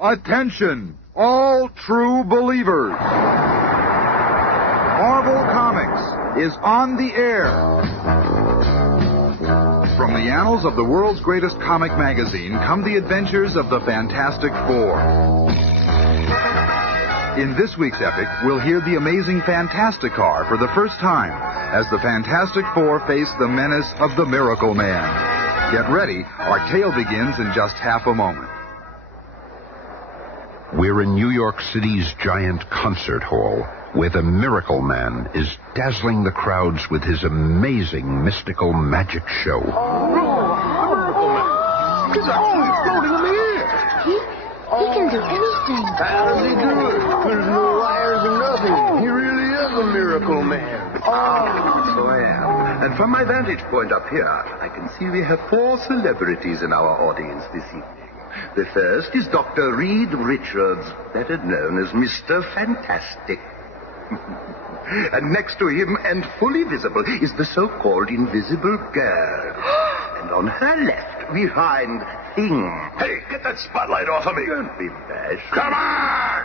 Attention, all true believers. Marvel Comics is on the air. From the annals of the world's greatest comic magazine come the adventures of the Fantastic Four. In this week's epic, we'll hear the amazing Fantastic Car for the first time as the Fantastic Four face the menace of the Miracleman. Get ready, our tale begins in just half a moment. We're in New York City's giant concert hall, where the Miracleman is dazzling the crowds with his amazing mystical magic show. He's always floating in the air. He can do anything. How does he do it? There's no wires or nothing. He really is a miracle man. So I am. And from my vantage point up here, I can see we have 4 celebrities in our audience this evening. The first is Dr. Reed Richards, better known as Mr. Fantastic. And next to him, and fully visible, is the so-called Invisible Girl. And on her left, we find Thing. Hey, get that spotlight off of me. Don't be bashful. Come on!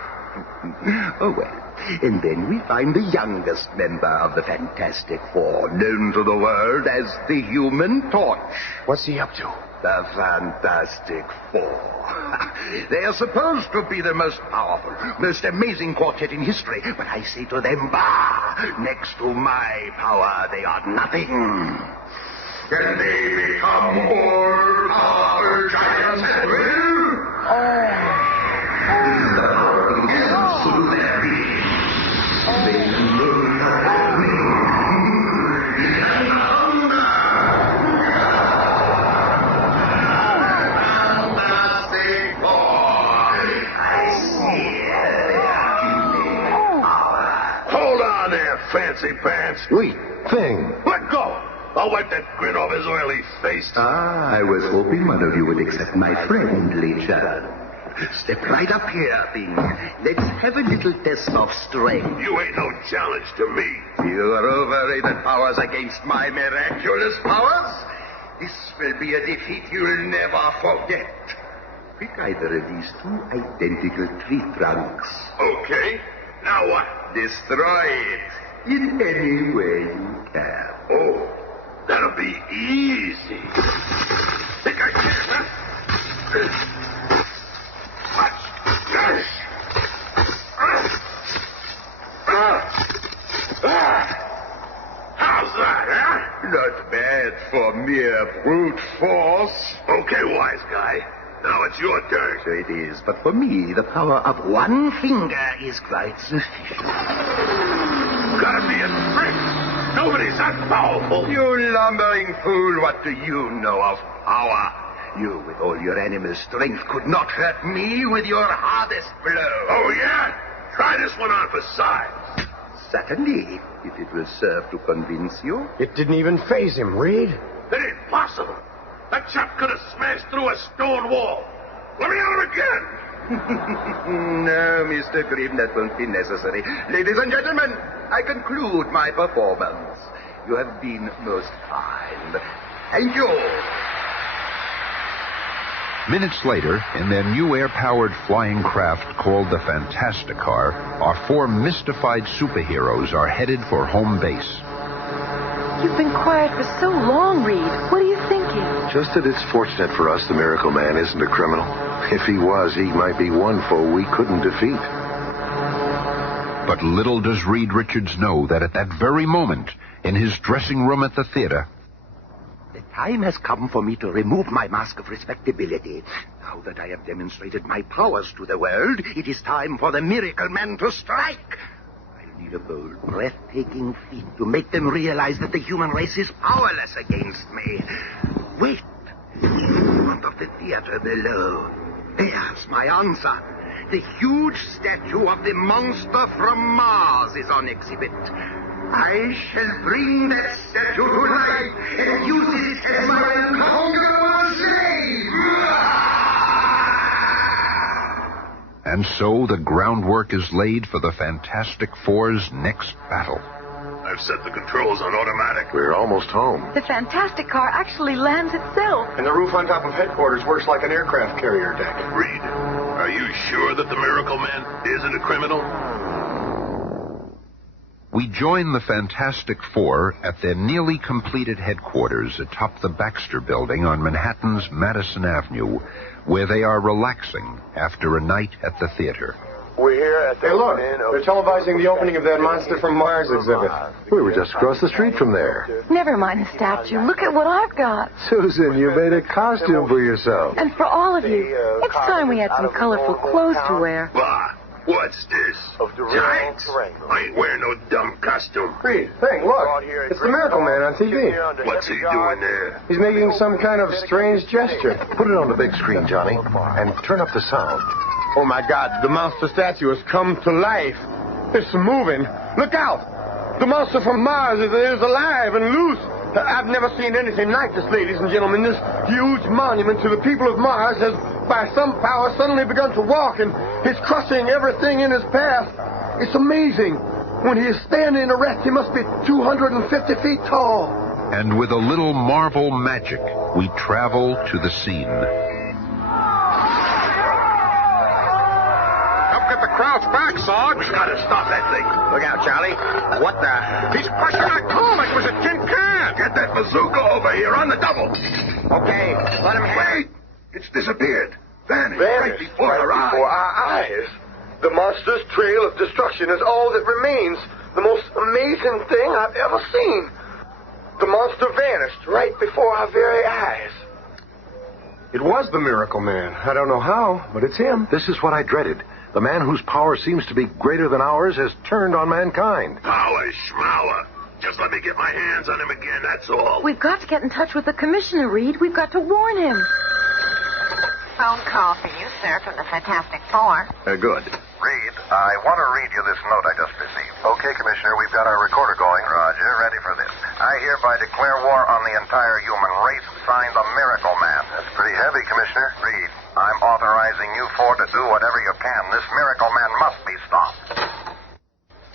Oh, well. And then we find the youngest member of the Fantastic Four, known to the world as the Human Torch. What's he up to? The Fantastic Four. They are supposed to be the most powerful, most amazing quartet in history, but I say to them, bah! Next to my power, they are nothing. Can they become more powerful giants at will? The power begins through their being. They will not me. Fancy pants. Wait, Thing. Let go. I'll wipe that grin off his oily face. I was hoping one of you would accept my friendly challenge. Step right up here, Thing. Let's have a little test of strength. You ain't no challenge to me. Your overrated powers against my miraculous powers? This will be a defeat you'll never forget. Pick either of these 2 identical tree trunks. Okay. Now what? Destroy it. In any way you can. Oh, that'll be easy. Think I can, huh? Watch this. How's that, huh? Not bad for mere brute force. Okay, wise guy. Now it's your turn. So it is, but for me, the power of one finger is quite sufficient. Gotta be a trick. Nobody's that powerful. You lumbering fool, what do you know of power? You, with all your animal strength, could not hurt me with your hardest blow. Oh, yeah? Try this one on for size. Certainly, if it will serve to convince you. It didn't even faze him, Reed. It ain't possible. That chap could have smashed through a stone wall. Let me out again. No, Mr. Grimm, that won't be necessary. Ladies and gentlemen, I conclude my performance. You have been most kind. Thank you. Minutes later, in their new air-powered flying craft called the Fantastic Car, our 4 mystified superheroes are headed for home base. You've been quiet for so long, Reed. What are you thinking? Just that it's fortunate for us the Miracleman isn't a criminal. If he was, he might be one foe we couldn't defeat. But little does Reed Richards know that at that very moment, in his dressing room at the theater... The time has come for me to remove my mask of respectability. Now that I have demonstrated my powers to the world, it is time for the Miracleman to strike. I'll need a bold, breathtaking feat to make them realize that the human race is powerless against me. Wait. In front of the theater below. There's my answer. The huge statue of the monster from Mars is on exhibit. I shall bring that statue to life and use it as my unconquerable slave. And so the groundwork is laid for the Fantastic Four's next battle. I I've set the controls on automatic. We're almost home. The fantastic car actually lands itself. And the roof on top of headquarters works like an aircraft carrier deck. Reed, are you sure that the Miracleman isn't a criminal? We join the Fantastic Four at their nearly completed headquarters atop the Baxter Building on Manhattan's Madison Avenue, where they are relaxing after a night at the theater. We're here at the... Hey, look, they're televising the opening of that Monster from Mars exhibit. We were just across the street from there. Never mind the statue. Look at what I've got. Susan, you made a costume for yourself. And for all of you, it's time we had some colorful clothes to wear. Bah! What's this? Giants? I ain't wearing no dumb costume. Reed, hey, look. It's the Miracleman on TV. What's he doing there? He's making some kind of strange gesture. Put it on the big screen, Johnny, and turn up the sound. Oh, my God, the monster statue has come to life. It's moving. Look out! The monster from Mars is alive and loose. I've never seen anything like this, ladies and gentlemen. This huge monument to the people of Mars has, by some power, suddenly begun to walk, and he's crushing everything in his path. It's amazing. When he is standing erect, he must be 250 feet tall. And with a little Marvel magic, we travel to the scene. Crouch back, Sarge. We gotta stop that thing. Look out, Charlie. What the? He's crushing our car like it was a tin can. Get that bazooka over here on the double. Okay, let him Wait! It's disappeared. Vanished right before our eyes. The monster's trail of destruction is all that remains. The most amazing thing I've ever seen. The monster vanished right before our very eyes. It was the Miracleman. I don't know how, but it's him. This is what I dreaded. The man whose power seems to be greater than ours has turned on mankind. Power schmower. Just let me get my hands on him again, that's all. We've got to get in touch with the commissioner, Reed. We've got to warn him. Phone call for you, sir, from the Fantastic Four. Good. Reed, I want to read you this note I just received. Okay, Commissioner, we've got our recorder going. Roger, ready for this. I hereby declare war on the entire human race. Signed, the Miracleman. That's pretty heavy, Commissioner. Reed, I'm authorizing you four to do whatever you can. This Miracleman must be stopped.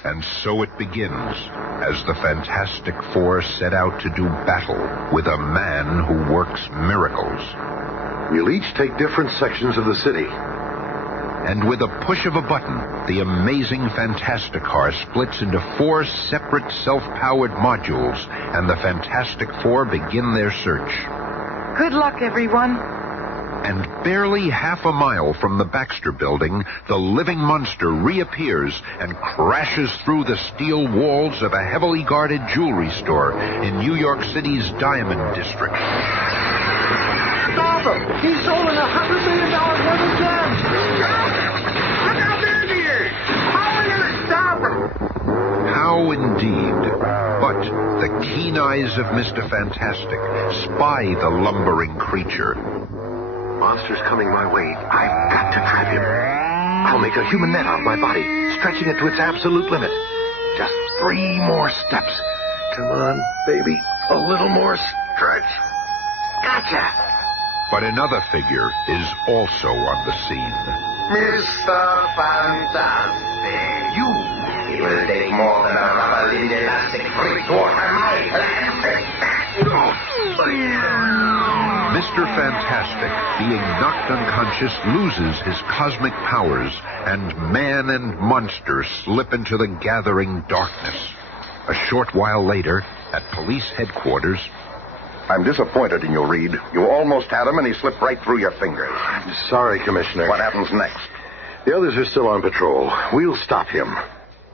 And so it begins, as the Fantastic Four set out to do battle with a man who works miracles. We'll each take different sections of the city. And with a push of a button, the amazing Fantastic Car splits into 4 separate self-powered modules, and the Fantastic Four begin their search. Good luck, everyone. And barely half a mile from the Baxter Building, the living monster reappears and crashes through the steel walls of a heavily guarded jewelry store in New York City's Diamond District. Stop him! He's stolen $100 million worth of gems! Look how busy he is! How are we going to stop him? How indeed. But the keen eyes of Mr. Fantastic spy the lumbering creature. Monster's coming my way. I've got to trap him. I'll make a human net out of my body, stretching it to its absolute limit. Just 3 more steps. Come on, baby. A little more stretch. Gotcha. But another figure is also on the scene. Mr. Fantastic. It will take more than a rubber-lead elastic freak to water my Mr. Fantastic, being knocked unconscious, loses his cosmic powers, and man and monster slip into the gathering darkness. A short while later, at police headquarters... I'm disappointed in you, Reed. You almost had him, and he slipped right through your fingers. I'm sorry, Commissioner. What happens next? The others are still on patrol. We'll stop him.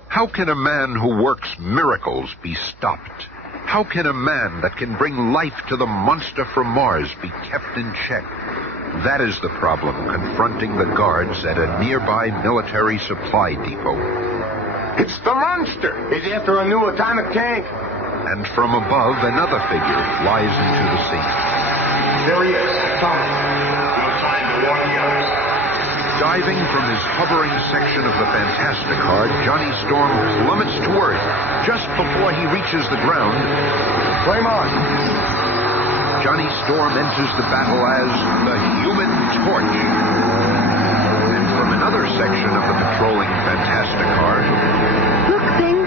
How can a man who works miracles be stopped? How can a man that can bring life to the monster from Mars be kept in check? That is the problem confronting the guards at a nearby military supply depot. It's the monster! He's after a new atomic tank. And from above, another figure flies into the scene. There he is. Tommy. No time to warn the others. Diving from his hovering section of the Fantastic Car, Johnny Storm plummets to Earth just before he reaches the ground. Flame on. Johnny Storm enters the battle as the Human Torch. And from another section of the patrolling Fantastic Car... Look, Thing.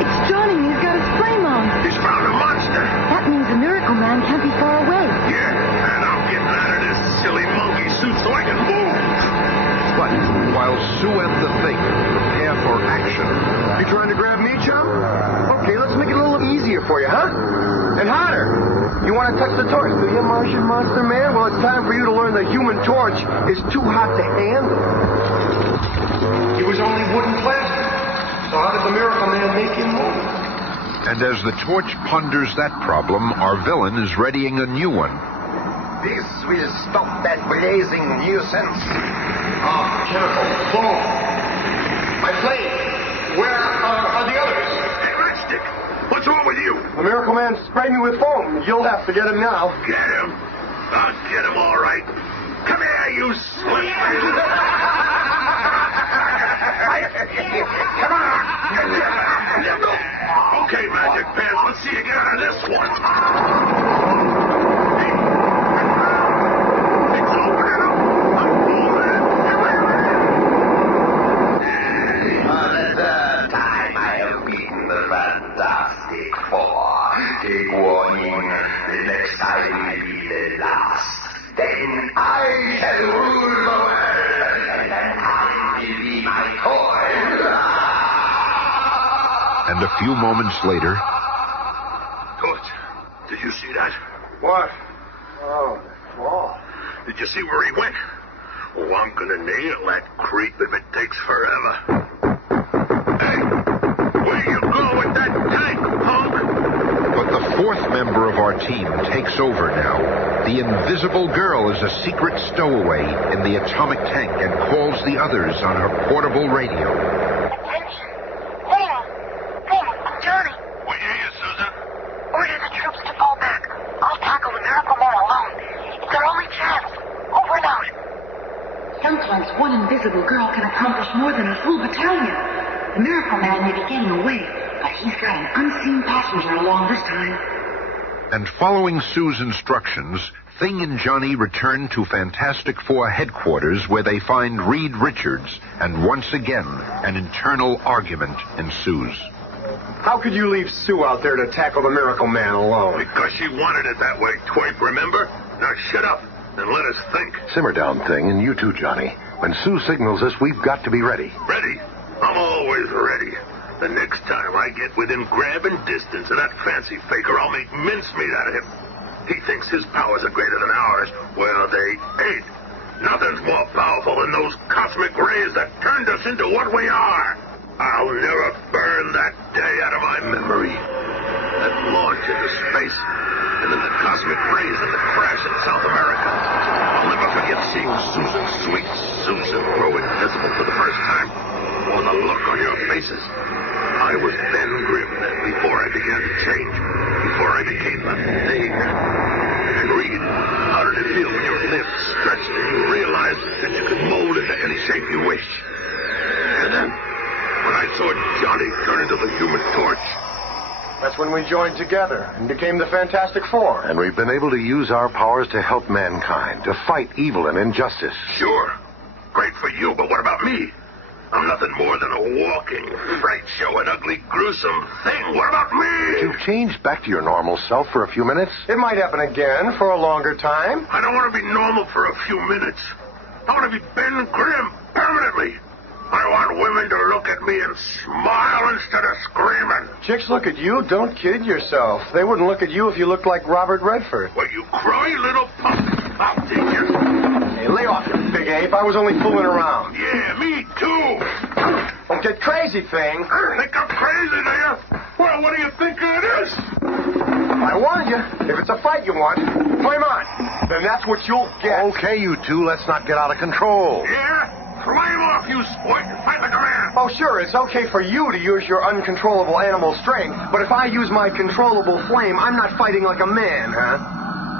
It's Johnny. He's got his flame while Sue and the Thing prepare for action. You trying to grab me, chum? Okay, let's make it a little easier for you, huh? And harder. You want to touch the torch, do you, Martian Monster Man? Well, it's time for you to learn the human torch is too hot to handle. It was only wood and plastic. So how did the Miracleman make him move? And as the torch ponders that problem, our villain is readying a new one. This will stop that blazing nuisance. Careful. Boom. My flame. Where are the others? Hey, Matchstick, what's wrong with you? The Miracleman sprayed me with foam. You'll have to get him now. Get him. I'll get him all right. Come here, you slip. Come on. Okay, Magic Pants, let's see you get out of this one. It's opening up. I'm moving. For the third time I have beaten the Fantastic Four. Take warning. The next time will be the last. Then I shall rule the world, and that time will be my toy. And a few moments later... Good. Did you see that? What? Oh, the fall. Did you see where he went? Oh, I'm gonna nail that creep if it takes forever. Hey, where you go with that tank, punk? But the fourth member of our team takes over now. The Invisible Girl is a secret stowaway in the atomic tank and calls the others on her portable radio. Attention. There. I'm Johnny. We hear you, Susan. Order the troops to fall back. I'll tackle the Miracleman alone. It's our only chance. Over and out. Sometimes one invisible girl can accomplish more than a full battalion. The Miracleman may be getting away, but he's got an unseen passenger along this time. And following Sue's instructions, Thing and Johnny return to Fantastic Four headquarters where they find Reed Richards, and once again, an internal argument ensues. How could you leave Sue out there to tackle the Miracleman alone? Because she wanted it that way, twerp, remember? Now shut up and let us think. Simmer down, Thing, and you too, Johnny. When Sue signals us, we've got to be ready. Ready? I'm always ready. The next time I get within grabbing distance of that fancy faker, I'll make mincemeat out of him. He thinks his powers are greater than ours. Well, they ain't. Nothing's more powerful than those cosmic rays that turned us into what we are. I'll never burn that day out of my memory. That launch into space, and then the cosmic rays and the crash in South America. I'll never forget seeing Susan, sweet Susan, grow invisible for the first time. Or the look on your faces. I was Ben Grimm then, before I began to change. Before I became a thing. And Reed, how did it feel when your lips stretched and you realized that you could mold into any shape you wish? And then, when I saw Johnny turn into the Human Torch. That's when we joined together and became the Fantastic Four. And we've been able to use our powers to help mankind, to fight evil and injustice. Sure. Great for you, but what about me? I'm nothing more than a walking, fright show, an ugly, gruesome thing. What about me? You've changed back to your normal self for a few minutes. It might happen again for a longer time. I don't want to be normal for a few minutes. I want to be Ben Grimm permanently. I want women to look at me and smile instead of screaming. Chicks look at you, don't kid yourself. They wouldn't look at you if you looked like Robert Redford. Well, you cry, little punk. I'll teach you. Hey, lay off, you big ape. I was only fooling around. Yeah, me too. Don't get crazy, Thing. Think I'm crazy, do you? Well, what do you think it is? I warned you. If it's a fight you want, flame on. Then that's what you'll get. Okay, you two, let's not get out of control. Yeah? Flame off, you sport, and fight like a man. Oh, sure, it's okay for you to use your uncontrollable animal strength, but if I use my controllable flame, I'm not fighting like a man, huh?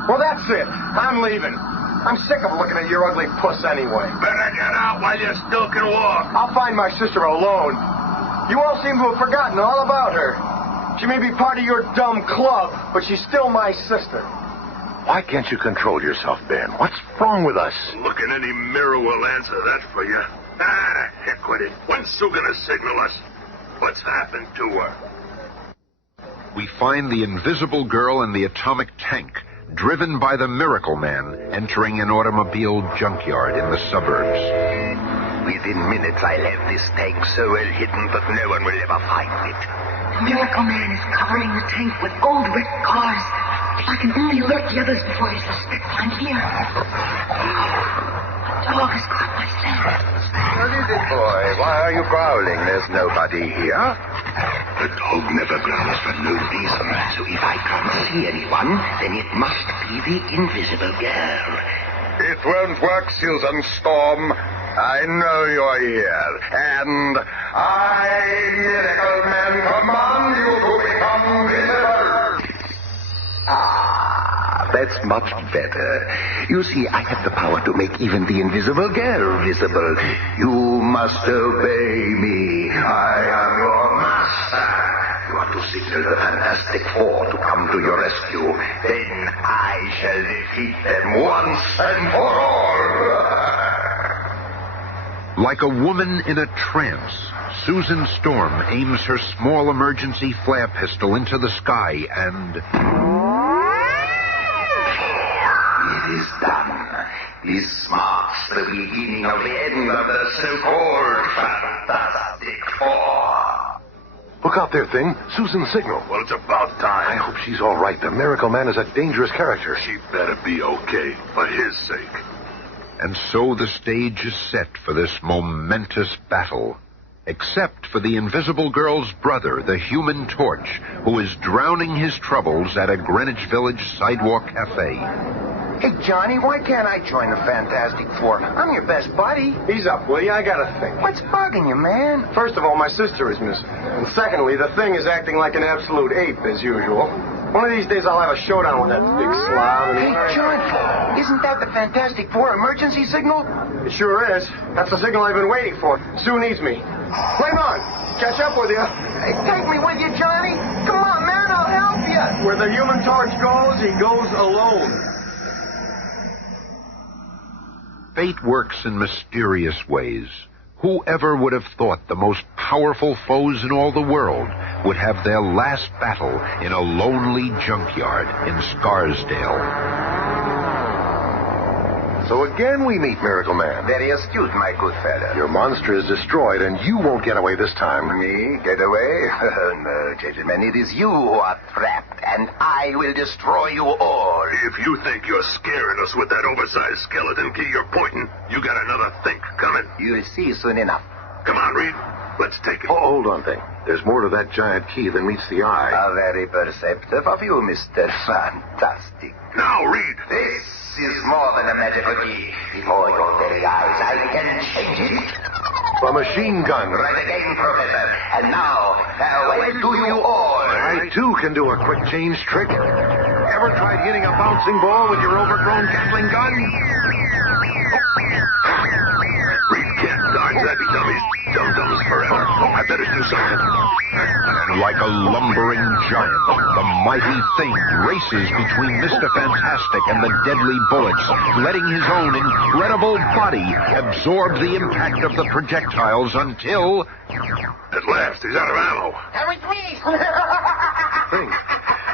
Well, that's it. I'm leaving. I'm sick of looking at your ugly puss anyway. Better get out while you still can walk. I'll find my sister alone. You all seem to have forgotten all about her. She may be part of your dumb club, but she's still my sister. Why can't you control yourself, Ben? What's wrong with us? Look in any mirror will answer that for you. Ah, heck with it. When's Sue gonna signal us? What's happened to her? We find the Invisible Girl in the atomic tank, driven by the Miracleman, entering an automobile junkyard in the suburbs. Within minutes, I'll have this tank so well hidden that no one will ever find it. The Miracle Man is covering the tank with old wrecked cars. If I can only alert the others before he suspects I'm here. The dog has caught my scent. What is it, boy? Why are you growling? There's nobody here. The dog never growls for no reason. So if I can't see anyone, then it must be the invisible girl. It won't work, Susan Storm. I know you're here. And I, Miracleman, command you to become visible. That's much better. You see, I have the power to make even the invisible girl visible. You must obey me. I am your master. You are to signal the Fantastic Four to come to your rescue. Then I shall defeat them once and for all. Like a woman in a trance, Susan Storm aims her small emergency flare pistol into the sky and... It is done. This marks the beginning of the end of the so-called Fantastic Four. Look out there, Thing. Susan's signal. Well, it's about time. I hope she's all right. The Miracleman is a dangerous character. She better be okay, for his sake. And so the stage is set for this momentous battle. Except for the Invisible Girl's brother, the Human Torch, who is drowning his troubles at a Greenwich Village sidewalk cafe. Hey, Johnny, why can't I join the Fantastic Four? I'm your best buddy. Ease up, will you? I got a thing. What's bugging you, man? First of all, my sister is missing. And secondly, the thing is acting like an absolute ape, as usual. One of these days I'll have a showdown with that big slob. Hey, John, isn't that the Fantastic Four emergency signal? It sure is. That's the signal I've been waiting for. Sue needs me. Flame on! Catch up with you. Hey, take me with you, Johnny. Come on, man, I'll help you. Where the Human Torch goes, he goes alone. Fate works in mysterious ways. Whoever would have thought the most powerful foes in all the world would have their last battle in a lonely junkyard in Scarsdale? So again we meet Miracleman. Very astute, my good fellow. Your monster is destroyed, and you won't get away this time. Me? Get away? No, gentlemen, it is you who are trapped, and I will destroy you all. If you think you're scaring us with that oversized skeleton key you're pointing, you got another think coming. You'll see soon enough. Come on, Reed. Let's take it. Oh, hold on, Thing. There's more to that giant key than meets the eye. How very perceptive of you, Mr. Fantastic. Now, Reed. This is more than a magical key. Before your very eyes, I can change it. A machine gun. Right again, Professor. And now, farewell to you all. I, too, can do a quick change trick. Ever tried hitting a bouncing ball with your overgrown Gatling gun? Reed can't dodge that. He dummies. Dum-dums forever. I better do something. And like a lumbering giant, the mighty Thing races between Mr. Fantastic and the deadly bullets, letting his own incredible body absorb the impact of the projectiles until... At last, he's out of ammo. Hurry, please. Thing,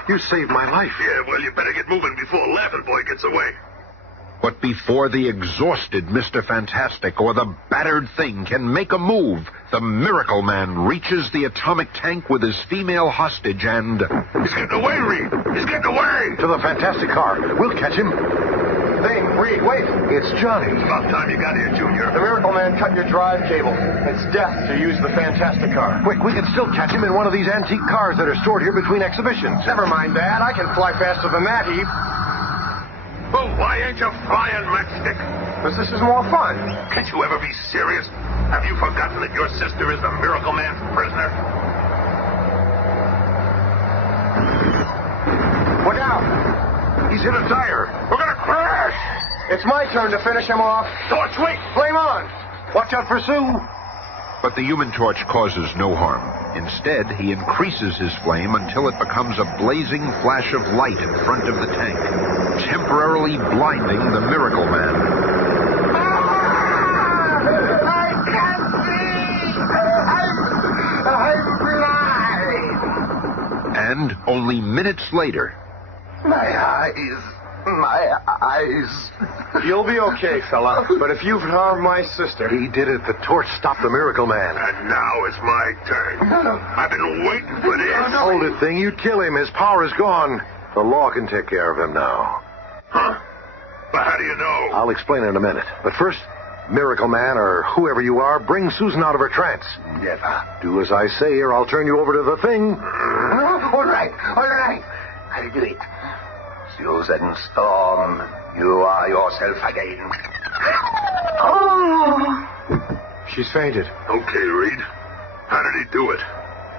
you saved my life. Yeah, well, you better get moving before Laughing Boy gets away. But before the exhausted Mr. Fantastic or the battered Thing can make a move, the Miracleman reaches the atomic tank with his female hostage and... He's getting away, Reed. He's getting away. To the Fantastic car. We'll catch him. Thing, Reed, wait. It's Johnny. About time you got here, Junior. The Miracleman cut your drive cable. It's death to use the Fantastic car. Quick, we can still catch him in one of these antique cars that are stored here between exhibitions. Never mind that. I can fly faster than that, Heap. Well, why ain't you flying, Matchstick? Because this is more fun. Can't you ever be serious? Have you forgotten that your sister is the Miracleman's prisoner? Look out. He's hit a tire. We're gonna crash! It's my turn to finish him off. Torch, wait! Flame on. Watch out for Sue. But the Human Torch causes no harm. Instead, he increases his flame until it becomes a blazing flash of light in front of the tank, temporarily blinding the Miracleman. I can't see! I'm blind! And only minutes later... My eyes, My eyes. You'll be okay, fella. But if you've harmed my sister... He did it. The torch stopped the Miracle Man. And now it's my turn. I've been waiting for this. Hold it, thing. You'd kill him. His power is gone. The law can take care of him now. Huh? But how do you know? I'll explain in a minute. But first, Miracle Man, or whoever you are, bring Susan out of her trance. Never. Do as I say, or I'll turn you over to the thing. All right. I'll do it. Susan Storm, you are yourself again. Oh. She's fainted. Okay, Reed. How did he do it?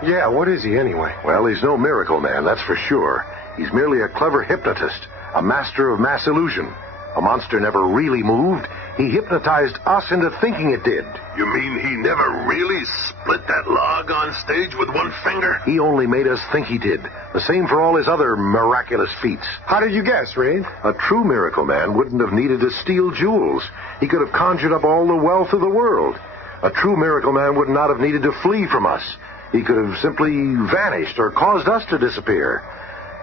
Yeah, what is he anyway? Well, he's no Miracle Man, that's for sure. He's merely a clever hypnotist, a master of mass illusion. A monster never really moved. He hypnotized us into thinking it did. You mean he never really split that log on stage with one finger? He only made us think he did. The same for all his other miraculous feats. How did you guess, Reed? A true Miracle Man wouldn't have needed to steal jewels. He could have conjured up all the wealth of the world. A true Miracle Man would not have needed to flee from us. He could have simply vanished or caused us to disappear.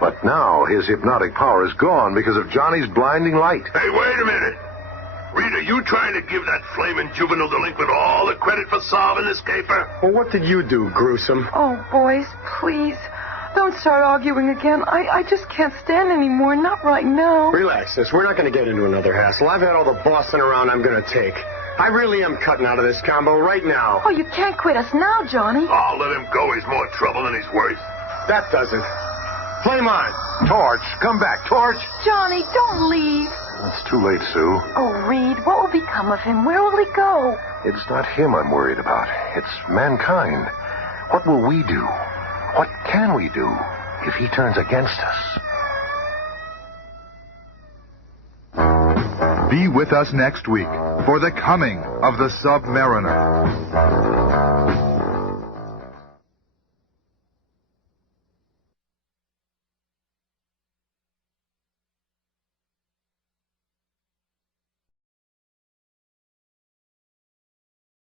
But now his hypnotic power is gone because of Johnny's blinding light. Hey, wait a minute. Reed, are you trying to give that flaming juvenile delinquent all the credit for solving this caper? Well, what did you do, gruesome? Oh, boys, please. Don't start arguing again. I just can't stand anymore. Not right now. Relax, sis. We're not going to get into another hassle. I've had all the bossing around I'm going to take. I really am cutting out of this combo right now. Oh, you can't quit us now, Johnny. Oh, let him go. He's more trouble than he's worth. That doesn't. Flame on. Torch, come back, Torch. Johnny, don't leave. It's too late, Sue. Oh, Reed, what will become of him? Where will he go? It's not him I'm worried about. It's mankind. What will we do? What can we do if he turns against us? Be with us next week for the coming of the Submariner.